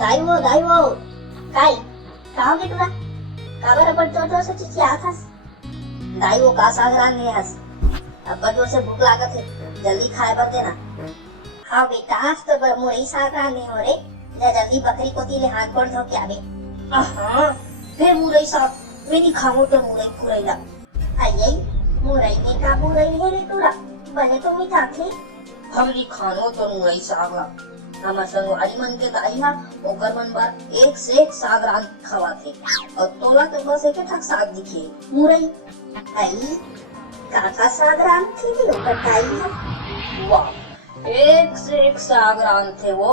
दाई वो काय का बेटुला का बरं पडतो तो सचिची आथास दाई वो का सागरान ने हस अब बड़ो से भूख लागत है जल्दी खाए बर देना। हाँ बेटा आज तो मुरई सागरान नहीं हो रे जा जल्दी बकरी को तीले हाथ पर धो के आवे। हाँ फिर मुरई साग मैं नहीं खाऊं तो मुरई फुरैला आई मुरई ने का मुरई है रे तोरा बने तो मीठा थे हमरी खानो तो मुरई साग हम संगवारी मन के दाई हा ओकर मन बार एक से एक साग रान खवा थे और तोला तो बस एक ठक साग दिखे मुरई आई काका साग रान थी रे ओकर दाई हा वाह एक से एक साग रान थे वो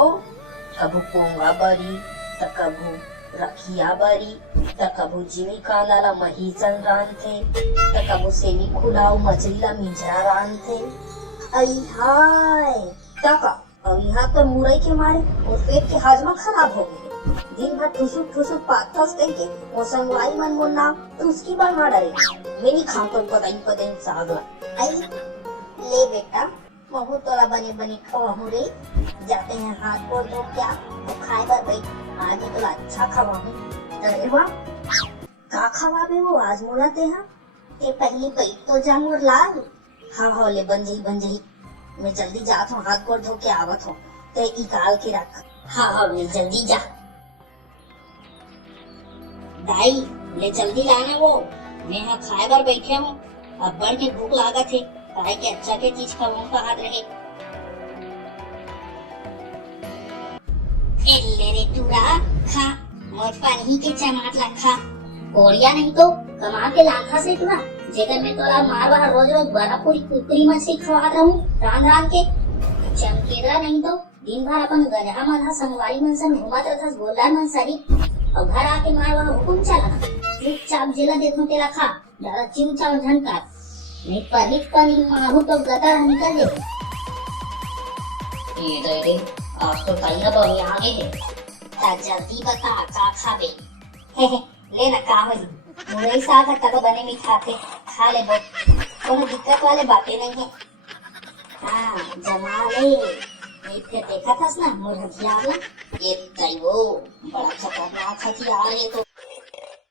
कबू पोंगा बरी त कबू रखिया बरी त कबू जिमी काला महीजन रान थे त कबू सेवी खुलाऊ मछली ला मिंजरा रान थे आई हाय काका और यहाँ तो मुरई के मारे और पेट के हाजमा खराब हो गए दिन भर ठुसुक ठुसुक पाथस करके वो संगवारी मन मोर नाम तो उसकी बार मार डरे मैं नहीं खाऊं तो पता सागला आई ले बेटा महू तोला बने बने खवाहू रे जाते हैं हाथ को धो क्या तो खाए बर भाई आज ही तो अच्छा खवाहू अरे वाह का खवाबे वो आज मोला ते हाँ ते पहली पेट तो जा मोर लाल हाँ ले बन जाई मैं जल्दी जात हूँ हाथ गोड़ धो के आवत हूँ ते निकाल के रख। हाँ ले जल्दी जा दाई ले जल्दी लाना वो मैं यहाँ खाए बर बैठे हूँ अब बढ़ के भूख लागत है ताकि के अच्छा के चीज खाऊं का हाथ रहे एल्ले रे टूरा खा मोर पानी के चमाट ला खा कोरिया नहीं तो कमा के लाखा से टूरा जेकर मैं तोला मारवा रोज रोज बड़ा पूरी कुकरी मछली खवा रहूं रान के चमकेदरा नहीं तो दिन भर अपन गधा मधा संगवारी मन सन घुमात रहस गोला मन सारी और घर आके मारवा हुकुम चला चुपचाप जेला देखो तेरा खा ज्यादा चिमचा और झनकार नहीं परित पानी मारू तो गदा निकल दे ये दे आज तो कल बमी आ गए है ता जल्दी बता का खाबे ले ना का होई मुरई साग तक बने मीठा थे खा ले बो कोनो दिक्कत वाले बातें नहीं है। हाँ जमा ले नहीं फिर देखा था ना मोर हथियार ला ये वो बड़ा खतरनाक हथियार है तो